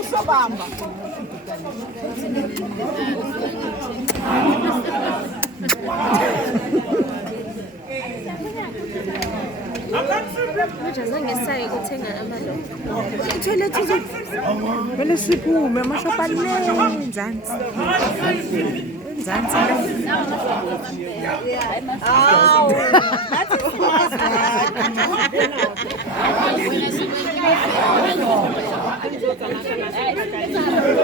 Usobamba. Zange saye ukuthenga amalongo. I-toilet vele siphume amashophu anenzansi. Enzansi. Awu, nathi